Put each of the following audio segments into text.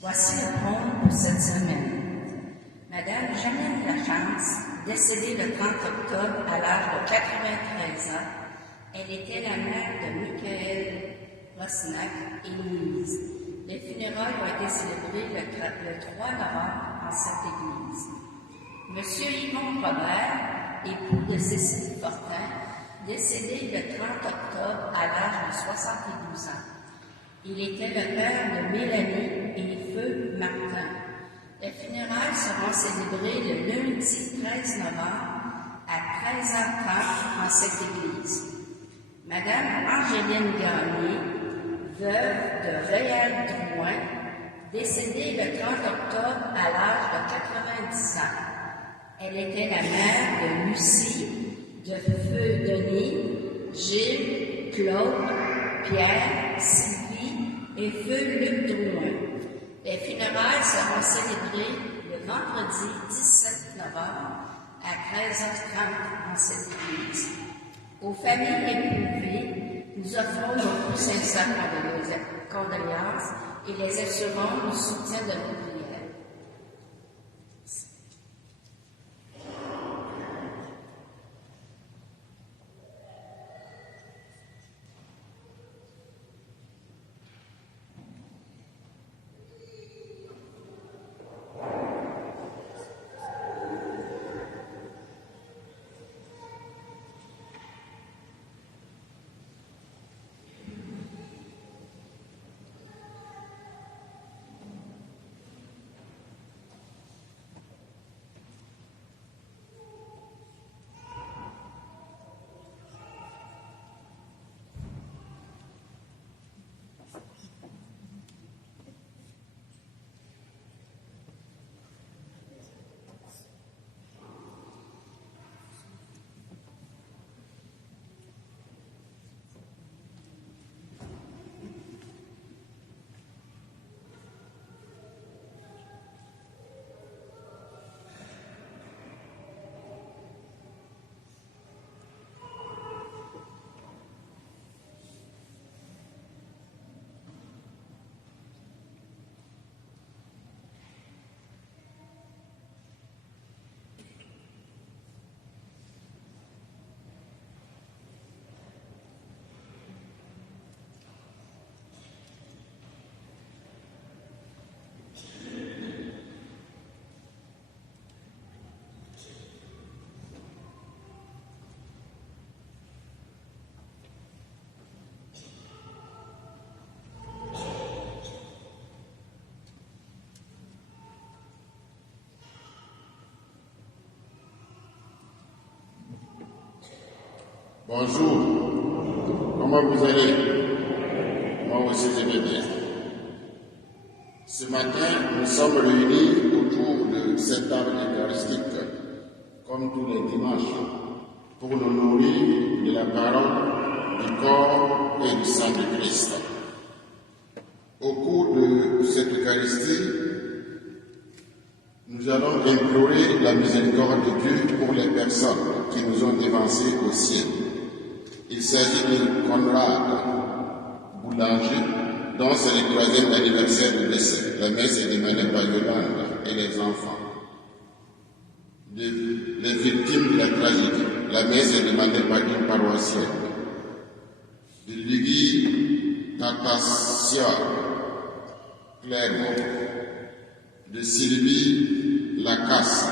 Voici le prône pour cette semaine. Madame Janine Lachance, décédée le 30 octobre à l'âge de 93 ans, elle était la mère de Michael Rosnack et Louise. Les funérailles ont été célébrées le 3 novembre en cette église. Monsieur Yvon Robert, époux de Cécile Fortin, décédé le 30 octobre à l'âge de 72 ans. Il était le père de Mélanie et Feu Martin. Les funérailles seront célébrées le lundi 13 novembre à 13h30 en cette église. Madame Angéline Gagné, veuve de Réal Drouin, décédée le 30 octobre à l'âge de 90 ans. Elle était la mère de Lucie, de Feu Denis, Gilles, Claude, Pierre, Sylvie et Feu Luc Drouin. Les funérailles seront célébrées le vendredi 17 novembre à 13h30 en cette église. Aux familles éprouvées, nous offrons nos plus sincères condoléances et les assurons du soutien de nos prières. Bonjour, comment vous allez? Moi aussi je vais bien. Ce matin, nous sommes réunis autour de cet arbre eucharistique, comme tous les dimanches, pour nous nourrir de la parole, du corps et du sang de Christ. Au cours de cette Eucharistie, nous allons implorer la miséricorde de Dieu pour les personnes qui nous ont dévancés au ciel. Il s'agit de Conrad Boulanger, dont c'est le 3e anniversaire de décès. La messe est demandée par Yolande et les enfants. Les victimes de la tragédie. La messe est demandée par une paroissienne. De Lugui Tatassia Clermont. De Sylvie Lacasse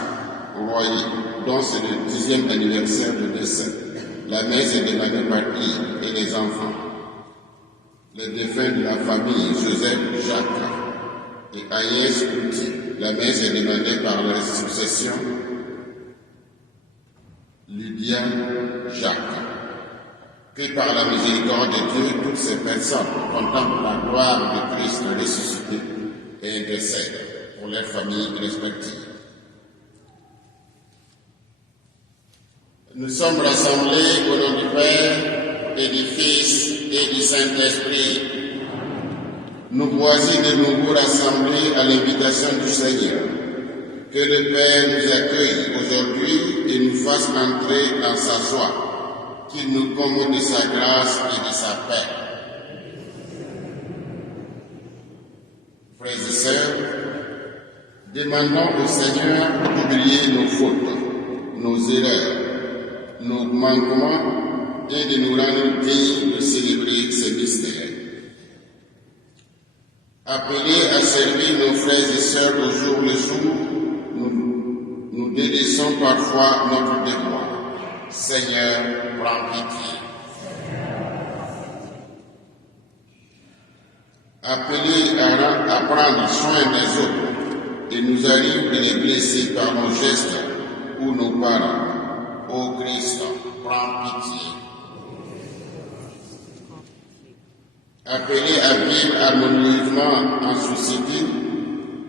Royer, dont c'est le 10e anniversaire de décès. La messe est demandée par Yves et les enfants. Les défunts de la famille Joseph Jacques et Agnès Couty. La messe est demandée par la succession Lydia Jacques. Que par la miséricorde de Dieu, toutes ces personnes contemplent la gloire de Christ ressuscité et intercèdent pour leurs familles respectives. Nous sommes rassemblés au nom du Père et du Fils et du Saint-Esprit. Nous voici de nouveau rassemblés à l'invitation du Seigneur. Que le Père nous accueille aujourd'hui et nous fasse entrer dans sa joie, qu'il nous comble de sa grâce et de sa paix. Frères et sœurs, demandons au Seigneur d'oublier nos fautes, nos erreurs, nos manquements et de nous rendre dignes de célébrer ces mystères. Appelés à servir nos frères et sœurs au jour le jour, nous délaissons parfois notre devoir. Seigneur, prends pitié. Appelés à prendre soin des autres, il nous arrive de les blesser par nos gestes ou nos paroles. Ô Christ, prends pitié. Appelés à vivre harmonieusement en société,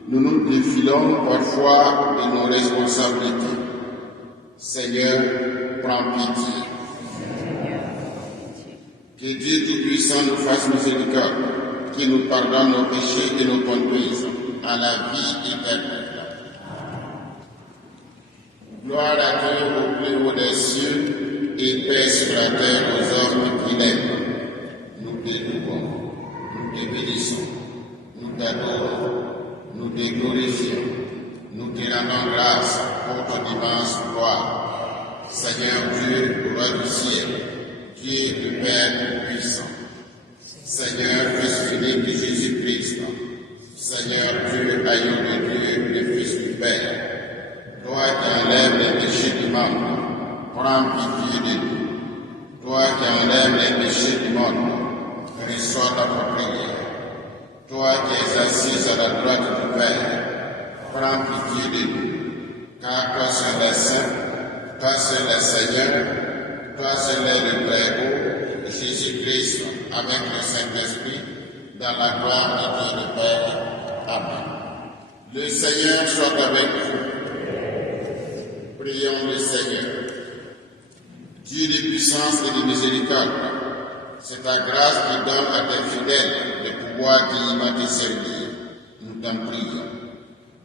nous nous défilons parfois de nos responsabilités. Seigneur, prends pitié. Que Dieu Tout-Puissant nous fasse miséricorde, qu'il nous pardonne nos péchés et nous conduise à la vie éternelle. Gloire à Dieu au plus haut des cieux et paix sur la terre aux hommes qui l'aiment. Nous te louons, nous te bénissons, nous t'adorons, nous te glorifions, nous te rendons grâce pour ton immense gloire. Seigneur Dieu, roi du ciel, Dieu le Père Tout-Puissant, Seigneur Fils unique de Jésus-Christ, Seigneur Dieu, agneau de Dieu, le Fils du Père, toi qui enlèves les péchés du monde, prends pitié de nous. Toi qui enlèves les péchés du monde, reçois notre prière. Toi qui es assis à la droite du Père, prends pitié de nous. Car toi seul est saint, toi seul est Seigneur, toi seul est le Très haut, Jésus-Christ, avec le Saint-Esprit, dans la gloire de Dieu le Père. Amen. Le Seigneur soit avec vous. Prions le Seigneur. Dieu de puissance et de miséricorde, c'est ta grâce qui donne à tes fidèles de pouvoir dignement te servir. Nous t'en prions.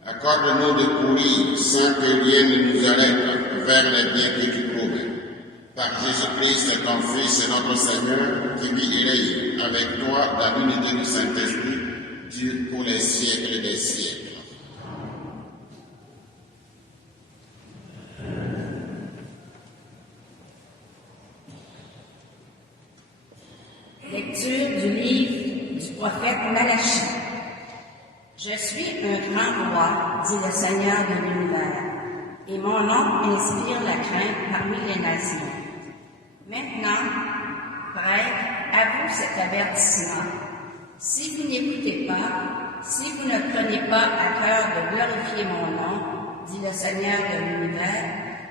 Accorde-nous de courir sans que rien ne nous arrête vers les biens que tu promets. Par Jésus-Christ, ton Fils et notre Seigneur, qui vit et règne avec toi dans l'unité du Saint-Esprit, Dieu pour les siècles des siècles. Lecture du livre du prophète Malachie. Je suis un grand roi, dit le Seigneur de l'univers, et mon nom inspire la crainte parmi les nations. Maintenant, prêtre, à vous cet avertissement. Si vous n'écoutez pas, si vous ne prenez pas à cœur de glorifier mon nom, dit le Seigneur de l'univers,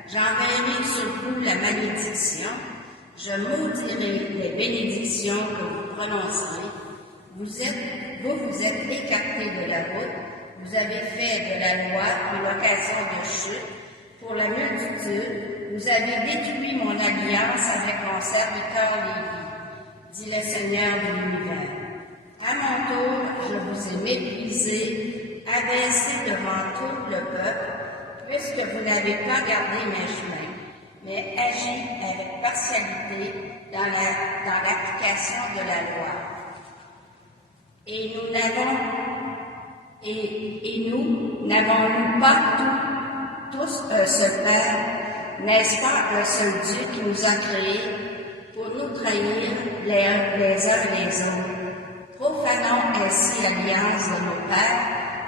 j'enverrai sur vous la malédiction. Je maudirai les bénédictions que vous prononcerez. Vous êtes écartés de la route, vous avez fait de la loi une occasion de chute. Pour la multitude, vous avez détruit mon alliance avec mon serviteur Lévi, dit le Seigneur de l'univers. À mon tour, je vous ai méprisé, abaissé devant tout le peuple, puisque vous n'avez pas gardé mes chemins, mais agi avec partialité dans l'application de la loi. Et nous n'avons-nous pas tous un seul Père, n'est-ce pas un seul Dieu qui nous a créés pour nous trahir les uns les autres? Profanons ainsi l'alliance de nos pères,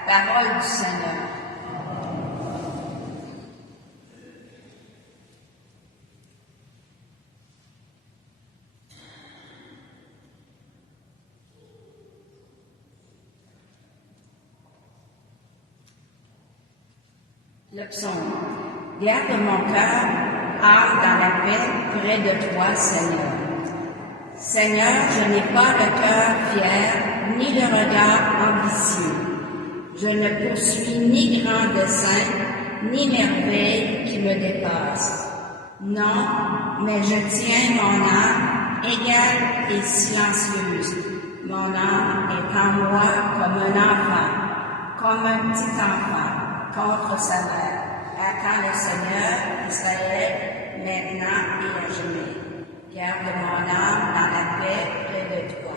parole du Seigneur. Le psaume. Garde mon cœur, âme dans la paix, près de toi, Seigneur. Seigneur, je n'ai pas le cœur fier, ni le regard ambitieux. Je ne poursuis ni grand dessein, ni merveille qui me dépasse. Non, mais je tiens mon âme égale et silencieuse. Mon âme est en moi comme un enfant, comme un petit enfant, contre sa mère. Attends le Seigneur, Israël, maintenant et à jamais. Garde mon âme dans la paix près de toi.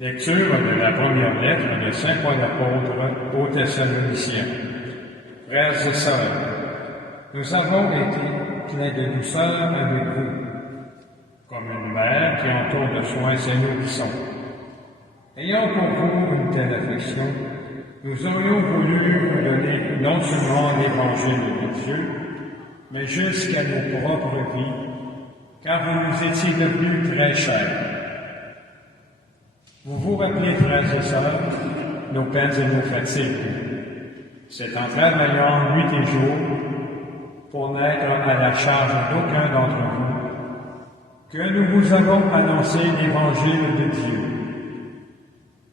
Lecture de la première lettre de Saint Paul apôtre aux Thessaloniciens. Frères et sœurs, nous avons été pleins de douceur avec vous, comme une mère qui entoure de soins ses nourrissons. Ayant pour vous une telle affection, nous aurions voulu vous donner non seulement l'évangile de Dieu, mais jusqu'à nos propres vies, car vous nous étiez devenus très chers. Vous vous rappelez, frères et sœurs, nos peines et nos fatigues. C'est en travaillant nuit et jour pour n'être à la charge d'aucun d'entre vous que nous vous avons annoncé l'évangile de Dieu.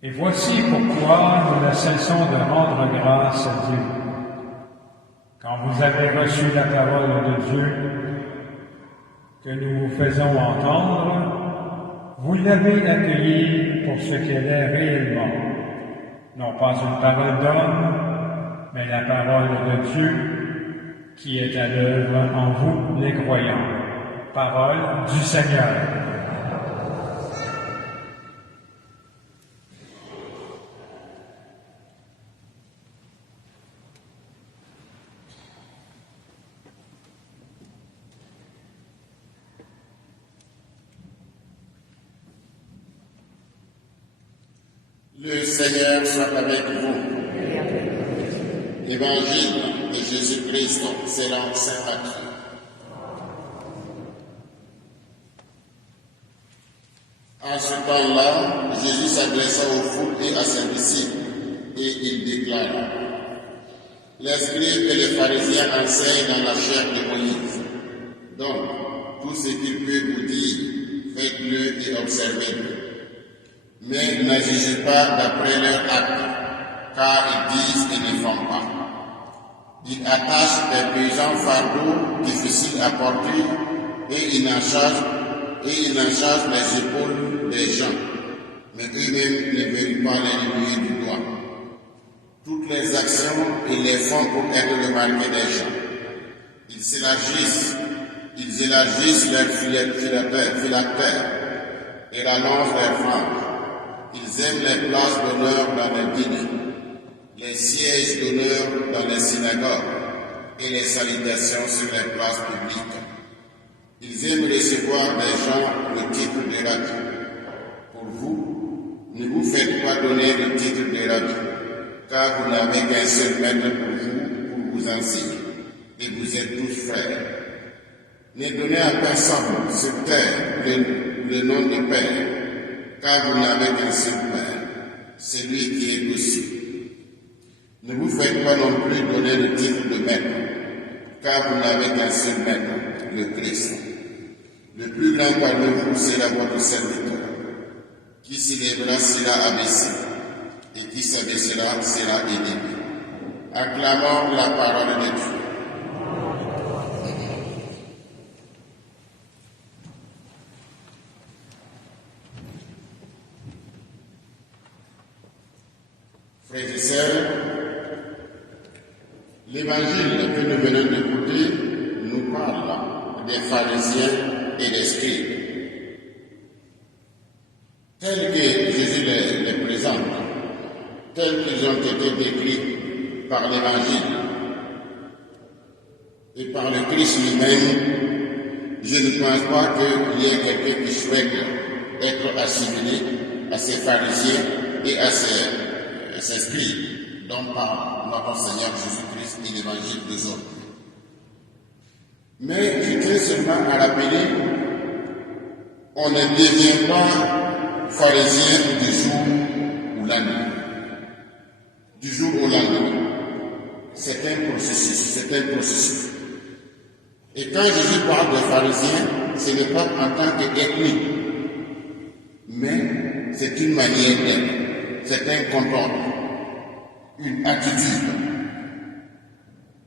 Et voici pourquoi nous ne cessons de rendre grâce à Dieu. Quand vous avez reçu la parole de Dieu que nous vous faisons entendre, vous l'avez accueillie pour ce qu'elle est réellement, non pas une parole d'homme, mais la parole de Dieu qui est à l'œuvre en vous les croyants. Parole du Seigneur. Le Seigneur soit avec vous. Évangile de Jésus-Christ selon saint Matthieu. En ce temps-là, Jésus s'adressa aux foules et à ses disciples, et il déclara: les scribes et les pharisiens enseignent dans la chair de Moïse. Donc, tout ce qu'ils peuvent vous dire, faites-le et observez-le. Mais ne jugez pas d'après leur acte, car ils disent et ne font pas. Ils attachent des pesants fardeaux difficiles à porter et ils en chargent les épaules des gens, mais eux-mêmes ne veulent pas les remuer du doigt. Toutes les actions, ils les font pour être remarqués des gens. Ils élargissent leurs phylactères et rallongent leurs franges. Ils aiment les places d'honneur dans les dîners, les sièges d'honneur dans les synagogues et les salutations sur les places publiques. Ils aiment recevoir des gens le titre de rabbi. Pour vous, ne vous faites pas donner le titre de rabbi, car vous n'avez qu'un seul maître pour vous enseigner, et vous êtes tous frères. Ne donnez à personne sur terre le nom de Père, car vous n'avez qu'un seul Père, celui qui est aux cieux. Ne vous faites pas non plus donner le titre de maître, car vous n'avez qu'un seul maître, le Christ. Le plus grand parmi vous sera votre serviteur. Qui s'élèvera sera abaissé, et qui s'abaissera sera élevé. Acclamons la parole de Dieu. Frères et sœurs, l'évangile que nous venons d'écouter nous parle des pharisiens et des scribes. Tels que Jésus les présente, tels qu'ils ont été décrits par l'évangile et par le Christ lui-même, je ne pense pas qu'il y ait quelqu'un qui souhaite être assimilé à ces pharisiens et à ces scribes dont parle notre Seigneur Jésus-Christ et l'évangile des autres. Mais je tiens seulement à rappeler, on ne devient pas pharisien du jour ou la nuit. Du jour au lendemain. C'est un processus. Et quand Jésus parle de pharisiens, ce n'est pas en tant qu'ethnie, mais c'est une manière d'être, c'est un comportement, une attitude.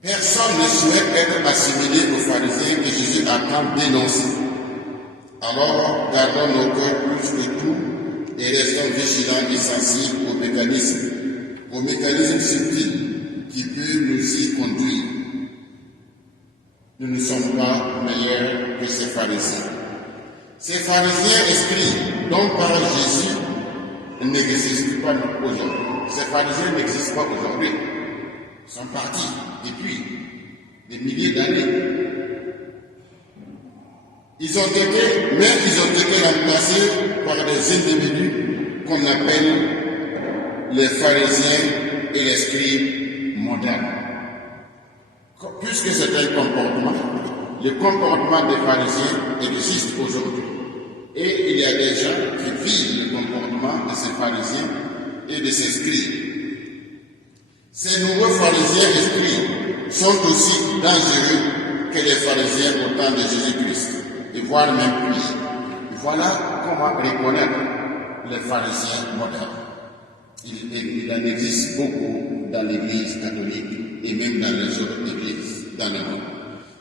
Personne ne souhaite être assimilé aux pharisiens que Jésus entend dénoncer. Alors, gardons nos cœurs plus que tout et restons vigilants et sensibles aux mécanismes subtils qui peuvent nous y conduire. Nous ne sommes pas meilleurs que ces pharisiens. Ces pharisiens esprits dont parle Jésus n'existent pas aujourd'hui. Ces pharisiens n'existent pas aujourd'hui. Ils sont partis depuis des milliers d'années. Ils ont été remplacés par des individus qu'on appelle les pharisiens et les scribes modernes. Puisque c'est un comportement, le comportement des pharisiens existe aujourd'hui. Et il y a des gens qui vivent le comportement de ces pharisiens et de ces scribes. Ces nouveaux pharisiens et scribes sont aussi dangereux que les pharisiens au temps de Jésus-Christ, et voire même pire. Voilà comment reconnaître les pharisiens modernes. Il en existe beaucoup dans l'Église catholique et même dans les autres églises dans le monde.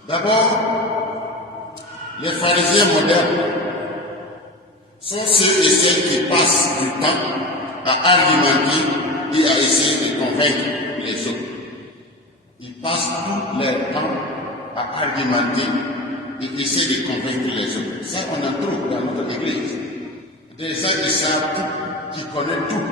D'abord, les pharisiens modernes sont ceux et celles qui passent du temps à argumenter et à essayer de convaincre les autres. Ils passent tout leur temps à argumenter et essayer de convaincre les autres. Ça, on en trouve dans notre église. Des gens qui savent tout, qui connaissent tout.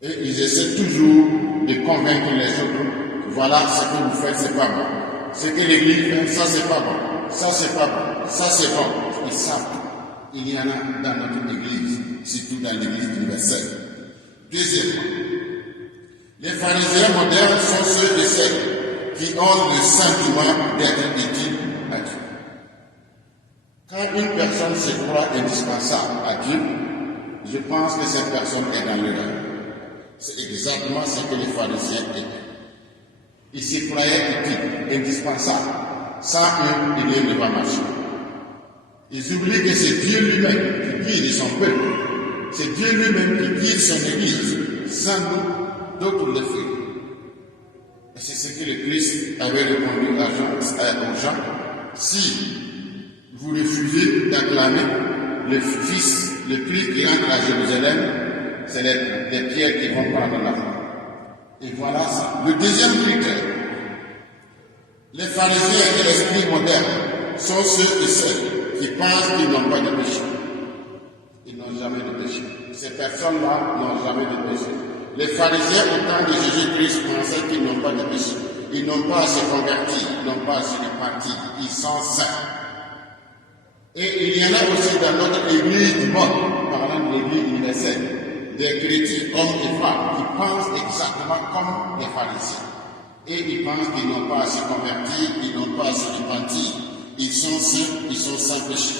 Et ils essaient toujours de convaincre les autres. Voilà, ce que vous faites, c'est pas bon. Ce que l'église fait, ça c'est pas bon. Ça c'est pas bon. Ça c'est bon. Ils savent tout. Il y en a dans notre église, surtout dans l'église universelle. Deuxièmement, les pharisiens modernes sont ceux et celles qui ont le sentiment d'être utiles à Dieu. Quand une personne se croit indispensable à Dieu, je pense que cette personne est dans l'erreur. C'est exactement ce que les pharisiens étaient. Ils se croyaient utiles, indispensables. Sans eux, rien ne va marcher. Ils oublient que c'est Dieu lui-même qui guide son peuple. C'est Dieu lui-même qui guide son église. Sans nous, d'autres le font. Et c'est ce que le Christ avait répondu aux gens. Si vous refusez d'acclamer le Fils, le Christ qui entre à Jérusalem, c'est les pierres qui vont prendre la foi. Et voilà ça. Le deuxième critère, les pharisiens et les scribes modernes sont ceux et celles qui pensent qu'ils n'ont pas de péché. Ils n'ont jamais de péché. Ces personnes-là n'ont jamais de péché. Les pharisiens au temps de Jésus-Christ pensaient qu'ils n'ont pas de péché. Ils n'ont pas à se convertir, ils n'ont pas à se repentir. Ils sont saints. Et il y en a aussi dans notre église du monde, parlant de l'église universelle, des chrétiens, hommes et femmes, qui pensent exactement comme les pharisiens. Et ils pensent qu'ils n'ont pas à se convertir, ils n'ont pas à se repentir. Ils sont saints, ils sont sans péché.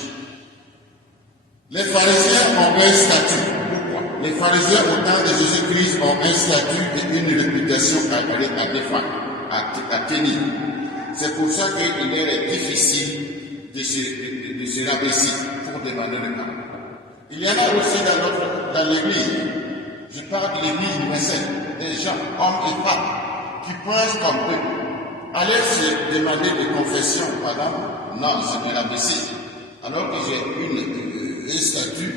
Les pharisiens ont un statut. Pourquoi? Les pharisiens au temps de Jésus-Christ ont un statut et une réputation à défendre, à tenir. C'est pour ça qu'il est difficile de se rabaisser pour demander le pardon. Il y en a aussi dans l'église, je parle de l'église universelle, des gens, hommes et femmes, qui pensent comme eux. Allez se demander des confessions, pardon, non, c'est me rabaisser. Alors que j'ai un statut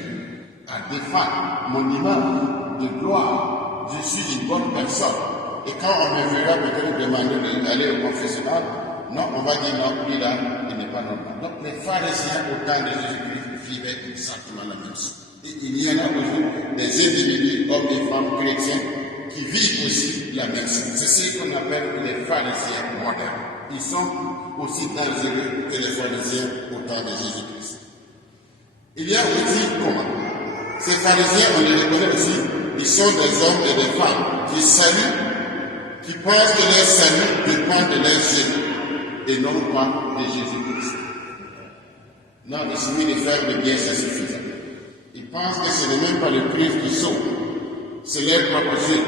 à défendre, mon image de gloire, je suis une bonne personne. Et quand on me verra peut-être demander d'aller au confessionnal, non, on va dire non, lui là, il n'est pas normal. Donc les pharisiens au temps de Jésus-Christ vivaient exactement la même chose. Et il y en a aujourd'hui des individus, hommes et femmes chrétiens, qui vivent aussi la même chose. C'est ce qu'on appelle les pharisiens modernes. Ils sont aussi dangereux que les pharisiens au temps de Jésus-Christ. Il y a aussi comment? Ces pharisiens, on les reconnaît aussi, ils sont des hommes et des femmes qui saluent, qui pensent que leur salut dépend de leur Jésus et non pas de Jésus-Christ. Non, il suffit de faire le bien, c'est suffisant. Ils pensent que ce n'est même pas le Christ qui sauve, c'est leur propre Dieu.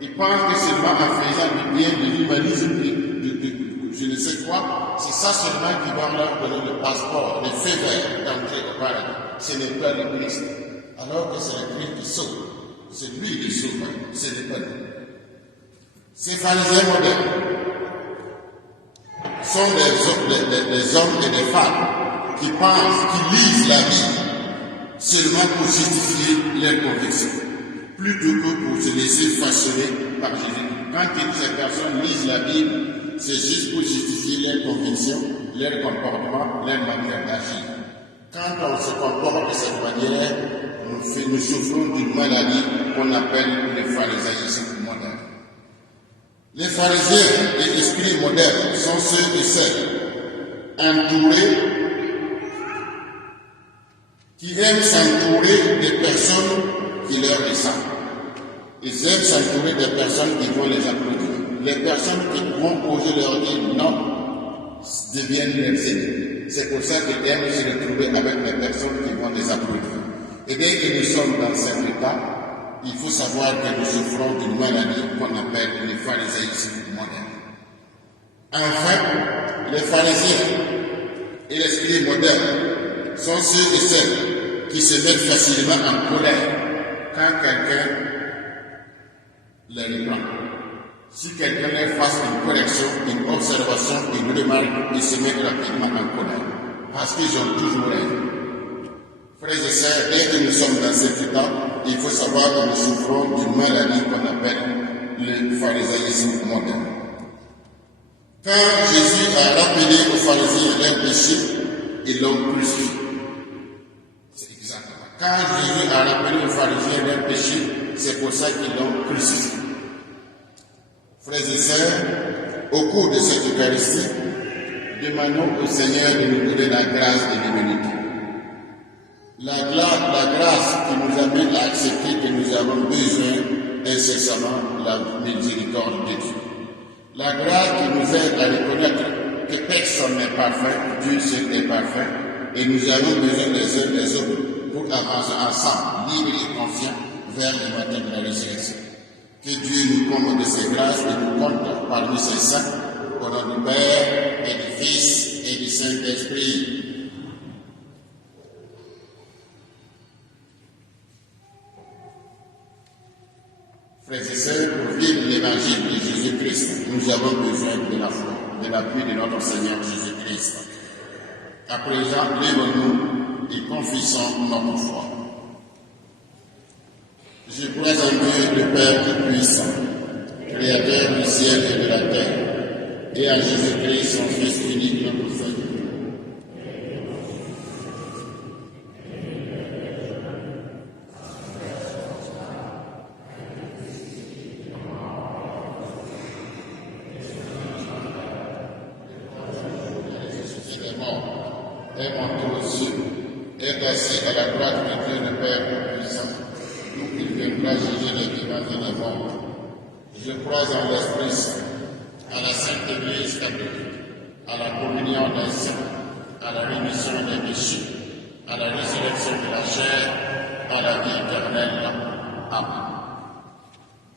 Ils pensent que seulement en faisant du bien, de l'humanisme, de je ne sais quoi, c'est ça seulement qui va leur donner le passeport, le feu vert d'entrer au paradis. Ce n'est pas le Christ. Alors que c'est le Christ qui sauve. C'est lui qui sauve, ce n'est pas nous. Ces pharisiens modernes sont des hommes et des femmes qui pensent, qui lisent la Bible seulement pour justifier leurs convictions, plutôt que pour se laisser façonner par Jésus. Quand ces personnes lisent la Bible, c'est juste pour justifier leurs convictions, leur comportement, leur manière d'agir. Quand on se comporte de cette manière, nous souffrons d'une maladie qu'on appelle le pharisaïsme moderne. Les pharisiens et les esprits modernes sont ceux et celles entourés, qui aiment s'entourer des personnes qui leur ressemblent. Ils aiment s'entourer des personnes qui vont les applaudir. Les personnes qui vont oser leur dire non deviennent leurs ennemis. C'est pour ça qu'ils aiment se retrouver avec les personnes qui vont les applaudir. Et dès que nous sommes dans cet état, il faut savoir que nous souffrons d'une maladie qu'on appelle le pharisaïsme moderne. Enfin, les pharisiens et l'esprit moderne sont ceux et celles qui se mettent facilement en colère quand quelqu'un les reprend. Si quelqu'un leur fasse une correction, une observation, une remarque, ils se mettent rapidement en colère parce qu'ils ont toujours raison. Frères et sœurs, dès que nous sommes dans cet état, il faut savoir que nous souffrons d'une maladie qu'on appelle le pharisaïsme moderne. Quand Jésus a rappelé aux pharisiens leur péché, ils l'ont crucifié. C'est exactement. Quand Jésus a rappelé aux pharisiens leur péché, c'est pour ça qu'ils l'ont crucifié. Frères et sœurs, au cours de cette Eucharistie, demandons au Seigneur de nous donner la grâce de l'humilité. La grâce qui nous amène à accepter que nous avons besoin incessamment la miséricorde de Dieu. La grâce qui nous aide à reconnaître que personne n'est parfait, Dieu seul est parfait, et nous avons besoin les uns des autres pour avancer ensemble, libres et confiants, vers le matin de la résurrection. Que Dieu nous comble de ses grâces et nous compte parmi ses saints, au nom du Père et du Fils et du Saint-Esprit. Frères et sœurs, pour vivre l'évangile de Jésus-Christ, nous avons besoin de la foi, de l'appui de notre Seigneur Jésus-Christ. À présent, lèvons-nous et confessons notre foi. Je crois en Dieu, le Père Tout-Puissant, Créateur du ciel et de la terre, et en Jésus-Christ, son Fils unique, notre Seigneur. Est monté aux cieux, est assis à la droite de Dieu le Père Tout-Puissant, d'où il viendra juger les vivants et les morts. Je crois en l'Esprit Saint, à la Sainte Église catholique, à la communion des saints, à la rémission des péchés, à la résurrection de la chair, à la vie éternelle. Amen.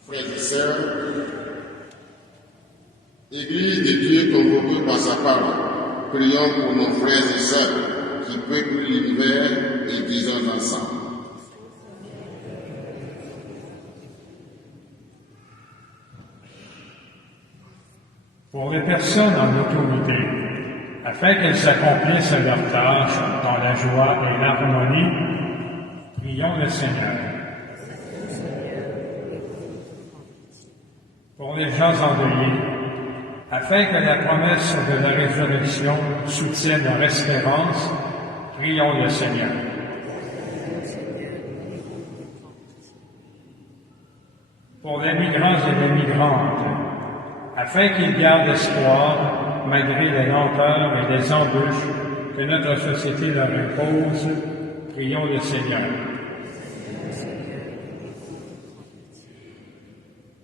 Frères et sœurs, Église de Dieu convoquée par sa parole, prions pour nos frères et sœurs qui peuplent l'univers et disons ensemble. Pour les personnes en autorité, afin qu'elles accomplissent leurs tâches dans la joie et l'harmonie, prions le Seigneur. Pour les gens endeuillés, afin que la promesse de la résurrection soutienne leur espérance, prions le Seigneur. Pour les migrants et les migrantes, afin qu'ils gardent espoir malgré les lenteurs et les embûches que notre société leur impose, prions le Seigneur.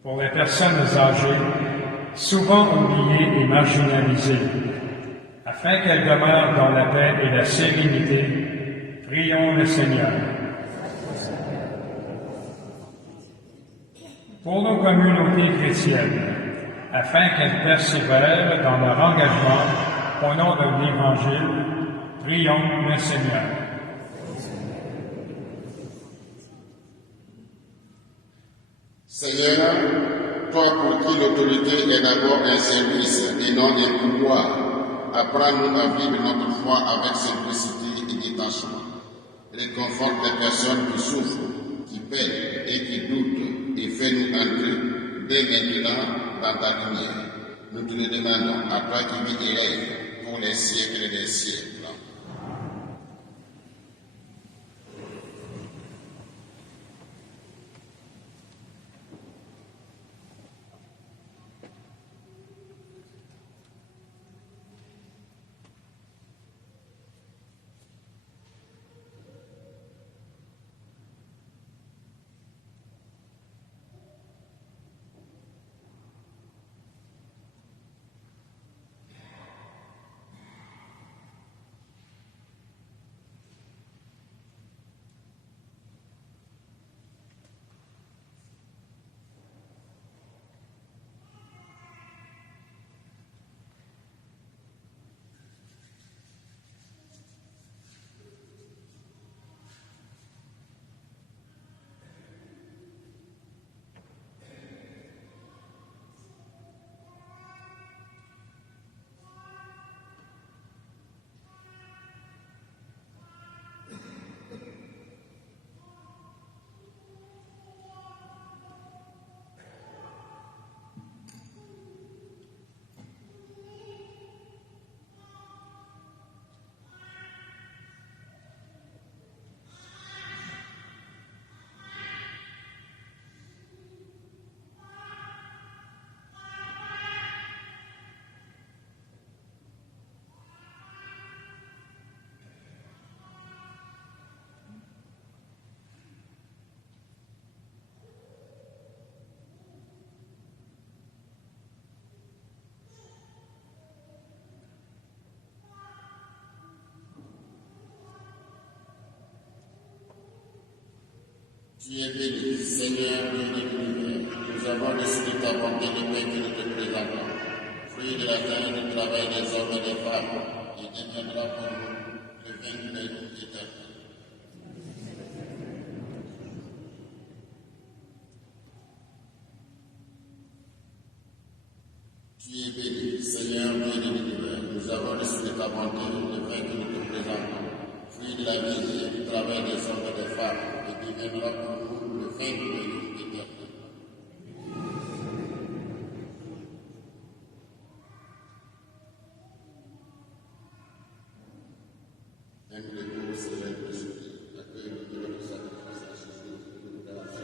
Pour les personnes âgées, souvent oubliées et marginalisées, afin qu'elles demeurent dans la paix et la sérénité, prions le Seigneur. Pour nos communautés chrétiennes, afin qu'elles persévèrent dans leur engagement au nom de l'Évangile, prions le Seigneur. Seigneur, toi pour qui l'autorité est d'abord un service et non un pouvoir, apprends-nous à vivre notre foi avec simplicité et détachement. Réconforte les personnes qui souffrent, qui peinent et qui doutent, et fais-nous entrer dès maintenant dans ta lumière. Nous te le demandons à toi qui vis et règnes pour les siècles des siècles. Tu es béni, Seigneur Dieu de l'univers. Nous avons décidé de t'apporter le pain que nous te présentons, fruit de la terre du travail des hommes et des femmes, et deviendra pour nous le vin de l'éternel. Tu es béni, Seigneur Dieu de l'univers. Nous avons décidé de t'apporter le pain que nous te présentons, fruit de la vie et du travail des hommes et des femmes, et deviendra pour nous le vin de l'éternel. Aimez-le, Seigneur, de Jésus, accueille de notre sacrifice à Jésus, nous grâce.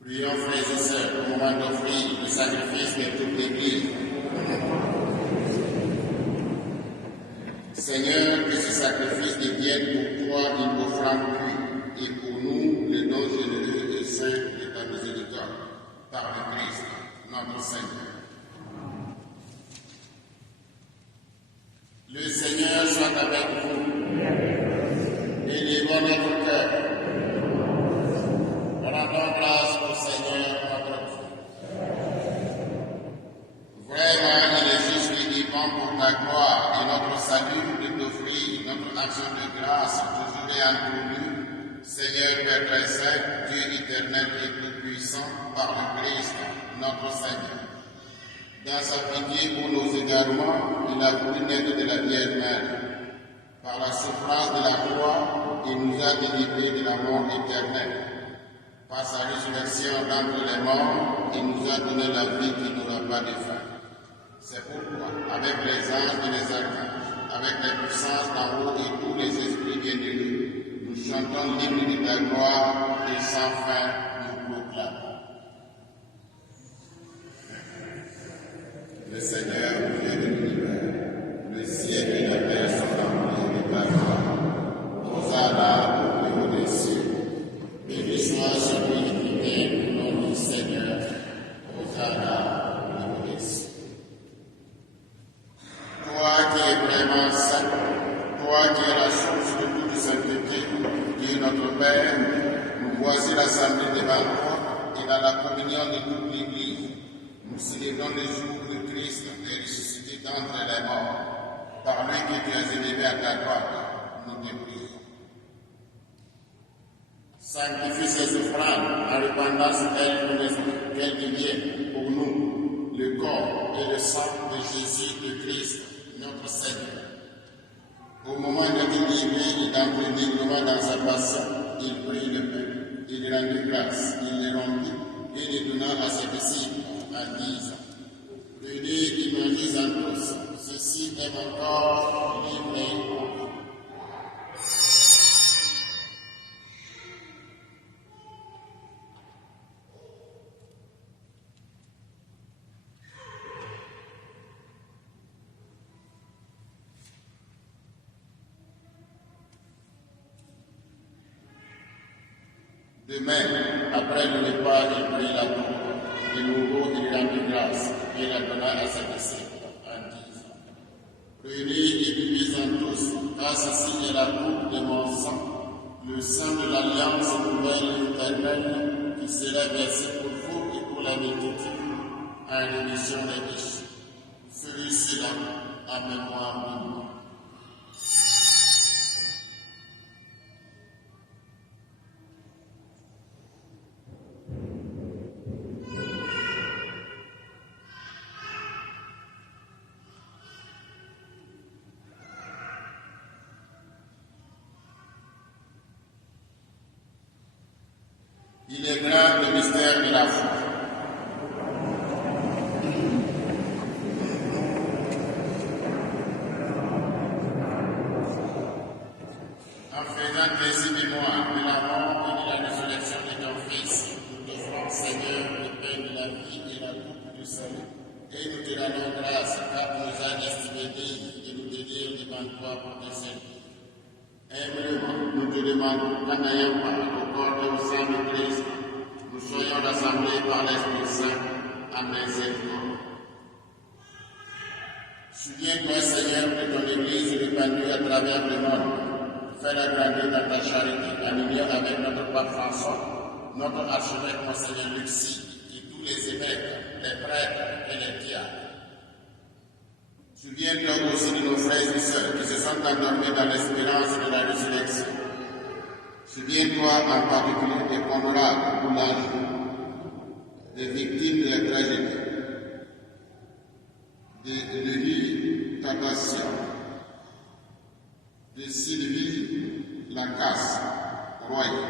Prions, frères et sœurs, au moment d'offrir le sacrifice de toute l'Église. Seigneur, que ce sacrifice devienne pour toi une offrande pure et pour nous le don généreux et saint de ta miséricorde, par le Christ, notre Seigneur. Le Seigneur soit avec vous. Élevons notre cœur. Rendons grâce au Seigneur notre Dieu. Vraiment, il est juste et vivant pour ta gloire et notre salut de t'offrir notre action de grâce toujours et en tout lieu, Seigneur Père très saint, Dieu éternel et tout-puissant, par le Christ, notre Seigneur. Dans sa pitié pour nos égarements, il a voulu naître de la Vierge Mère. Par la souffrance de la croix, il nous a délivrés de la mort éternelle. Par sa résurrection d'entre les morts, il nous a donné la vie qui n'aura pas de fin. C'est pourquoi, avec les anges et les archanges, avec les puissances d'en haut et tous les esprits bienvenus, nous chantons l'hymne de ta gloire et sans fin nous proclamons. Le Seigneur, Dieu de l'univers, le ciel et la terre sont remplis de ta gloire. Hosanna au plus haut des cieux. Béni soit celui qui vient au nom du Seigneur. Hosanna au plus haut des cieux. Toi qui es vraiment saint, toi qui es la source de toute sainteté, Dieu notre Père, nous voici rassemblés devant toi et dans la communion de toute l'Église. Nous célébrons le jour de Christ est ressuscité d'entre les morts, par lui que tu as élevé à ta droite, nous te prions. Sanctifie ces offrandes en répandant qu'elles deviennent pour nous le corps et le sang de Jésus de Christ, notre Seigneur. Au moment de délivrer et d'entrer dans sa passion, il prit le pain, il rendit grâce, il le rompit et le donna à ses disciples en disant: Prenez et mangez-en tous, ceci est mon corps livré pour vous. Demain, après le repas, il prit la coupe. De nouveau, il rendit grâce et la donna à ses disciples en disant: Prenez et buvez-en tous, car ceci est la coupe de mon sang, le sang de l'alliance nouvelle éternelle, qui sera versé pour vous et pour la multitude en rémission des péchés. Faites cela en mémoire de moi. Il est grand le mystère de la foi. En faisant ainsi mémoire de la mort et de la résurrection de ton Fils, nous devant toi pour te servir. Humblement, nous te demandons qu'en ayant part au corps et au sang de Christ, nous soyons rassemblés par l'Esprit Saint à miséricorde. Souviens-toi, Seigneur, de ton Église répandue à travers le monde. Fais-la grandir dans ta charité, en union avec notre pape François, notre archevêque Monseigneur Luxi, et tous les évêques, les prêtres et les diacres. Souviens-toi aussi de nos frères et sœurs qui se sont endormis dans l'espérance de la résurrection. Souviens-toi en particulier des Conrad Boulanger, des victimes de la tragédie, de Louis Tatassia, de Sylvie Lacasse, Royer,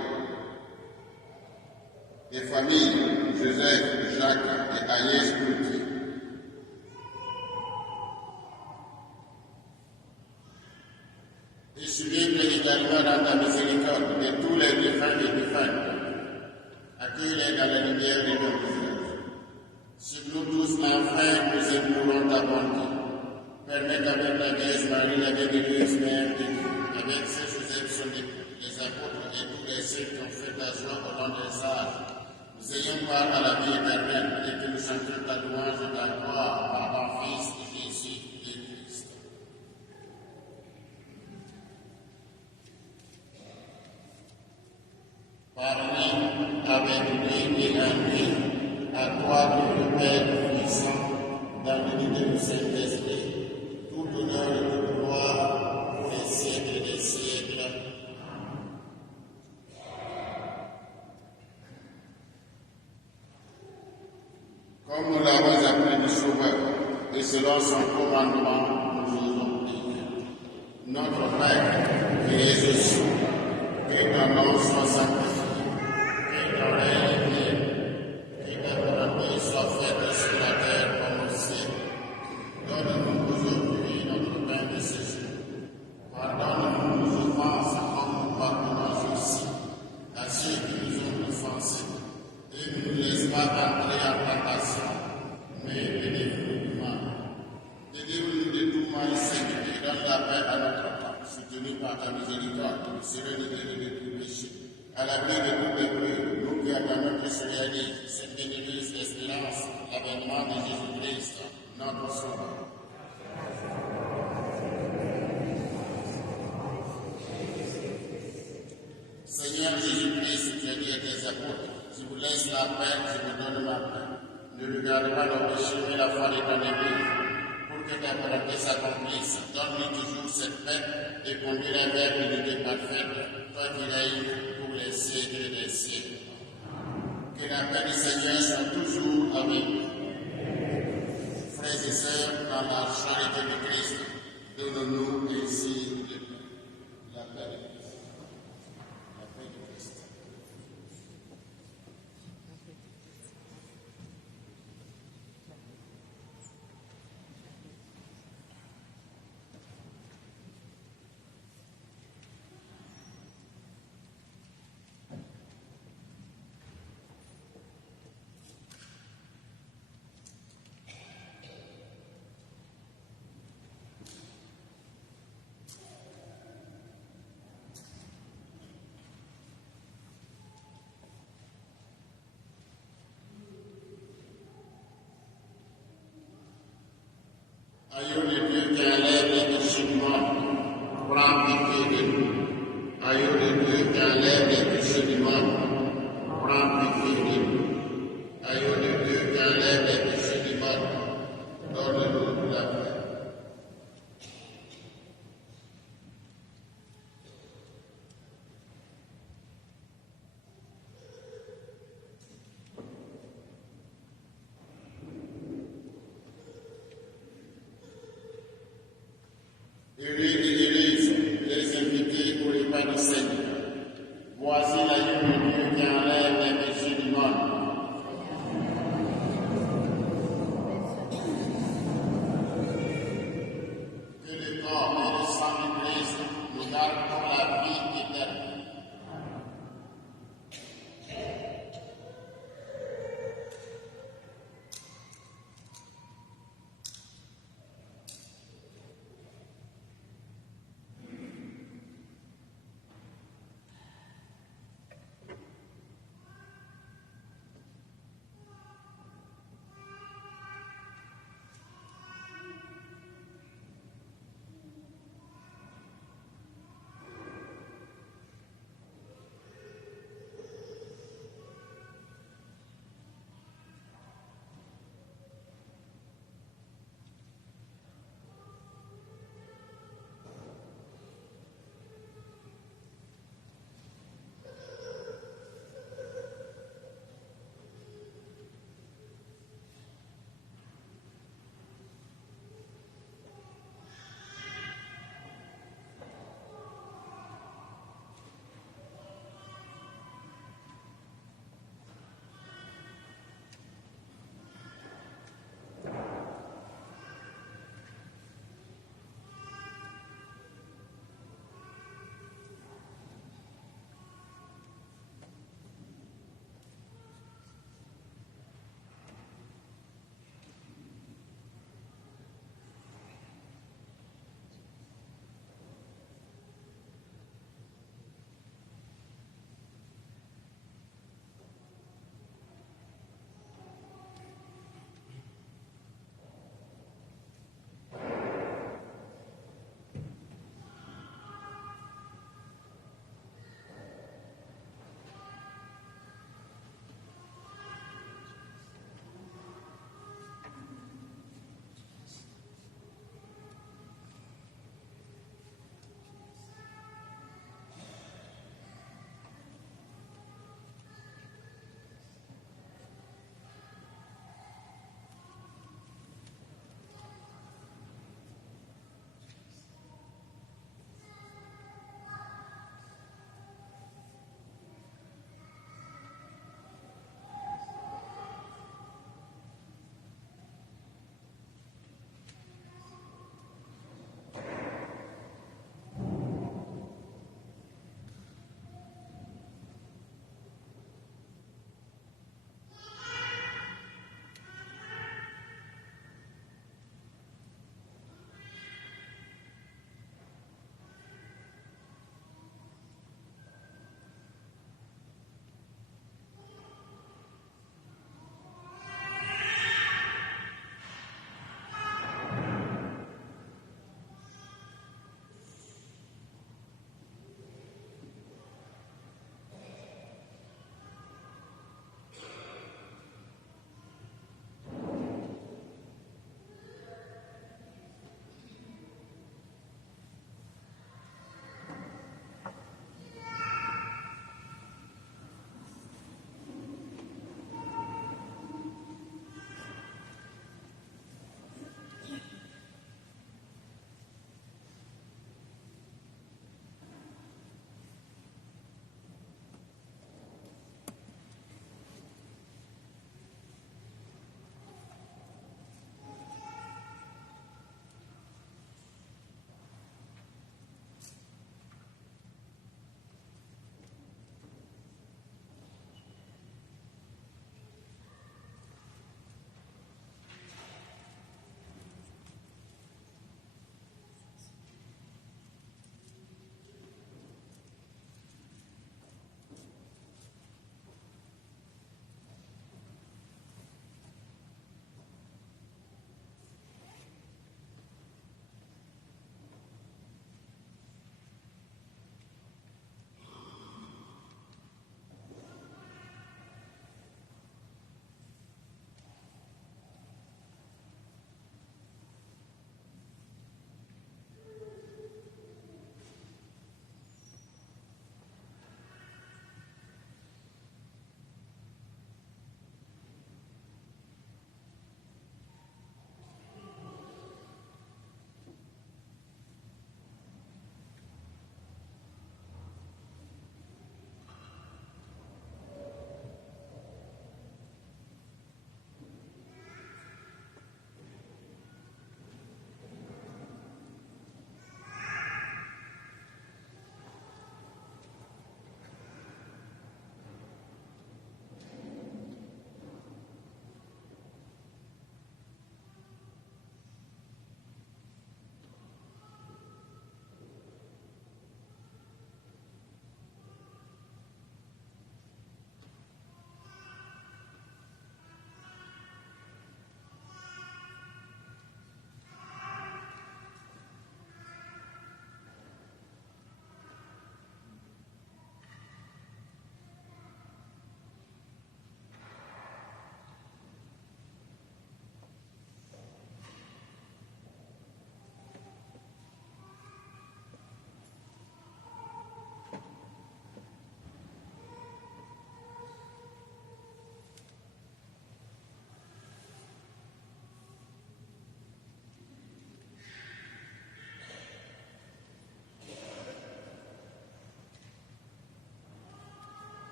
des familles Joseph, Jacques et Agnès Coutier. Et souviens-toi également dans ta miséricorde de tous les défunts et défuntes. Accueille-les dans la lumière de ton visage. Sur nous tous, enfin, nous implorons ta bonté. Permets avec la Vierge Marie, la bienheureuse Mère de Dieu, avec Saint Joseph, son époux, les apôtres et tous les saints qui ont fait ta joie au long des âges, nous ayons part à la vie éternelle et que nous chantions ta louange et ta gloire par ton Fils Jésus le Christ. Par lui, avec lui et en lui, à toi, le Père puissant, dans l'unité du Saint-Esprit, tout honneur et toute gloire pour les siècles des siècles. Comme nous l'avons appris du Sauveur, et selon son commandement, nous osons prier. Notre Père, qui es Jésus, que ton nom soit sanctifié, que ton règne vienne, que ta volonté soit faite sur la terre comme au ciel. Donne-nous aujourd'hui notre pain de ce jour. Pardonne-nous nos offenses comme nous pardonnons aussi à ceux qui nous ont offensés. Et ne nous laisse pas entrer en tentation, mais délivre-nous du mal. Délivre-nous de tout mal, Seigneur, et donne la paix à notre temps, soutenu par ta miséricorde, nous serons libérés de tout péché. À l'abri de toute épreuve, nous qui attendons que se réalise cette bénéfice espérance, l'avènement de Jésus-Christ, notre Sauveur. Seigneur Jésus-Christ, tu as dit à tes apôtres, je vous laisse la paix, je vous donne ma paix. Ne regarde pas nos péchés, mais la foi de ton Église, pour que ta volonté s'accomplisse. Donne-lui toujours cette paix et conduis-la vers l'unité parfaite, toi qui règnes pour les siècles des siècles. Que la paix du Seigneur soit toujours avec nous. Frères et sœurs, dans la charité de Christ, donnons-nous ainsi la paix de Christ. La paix de Christ. Aïeux le Dieu qui enlève les péchés du monde, prends pitié de nous. Aïeux le Dieu qui enlève les péchés du monde, prends pitié de nous. Aïeux le Dieu qui enlève les péchés du monde, donne-nous la paix. Les invités au repas du Seigneur. Voici l'agneau de Dieu qui enlève les péchés du monde. Que le corps et le sang du Christ nous gardent pour la vie éternelle.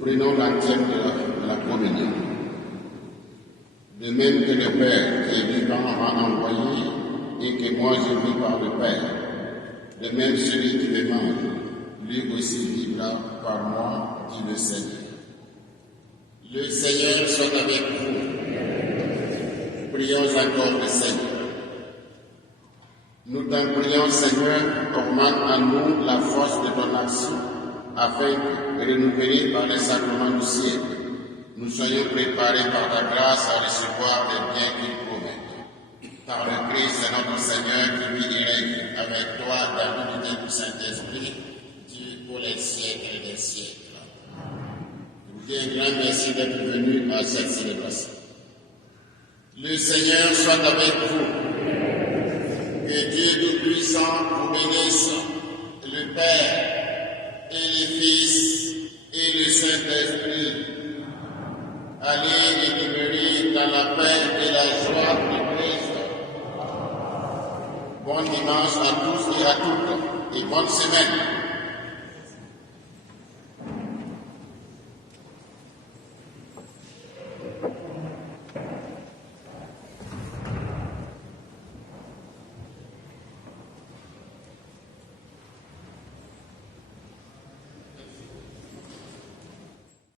prenons l'entière de la communion. De même que le Père qui est vivant m'a envoyé et que moi je vis par le Père, de même celui qui me mange, lui aussi vivra par moi, dit le Seigneur. Le Seigneur soit avec vous. Prions encore le Seigneur. Nous t'en prions, Seigneur, augmente en nous la force de ton action, afin que, renouvelés par les sacrements du ciel, nous soyons préparés par ta grâce à recevoir les biens qu'il promet. Par le Christ, notre Seigneur, qui vit et règne avec toi dans l'unité du Saint-Esprit, Dieu pour les siècles des siècles. Je vous dis un grand merci d'être venu à cette célébration. Le Seigneur soit avec vous. Que Dieu Tout-Puissant vous bénisse, le Père et le Fils et le Saint-Esprit. Allez et demeurez dans la paix et la joie de Christ. Bon dimanche à tous et à toutes et bonne semaine.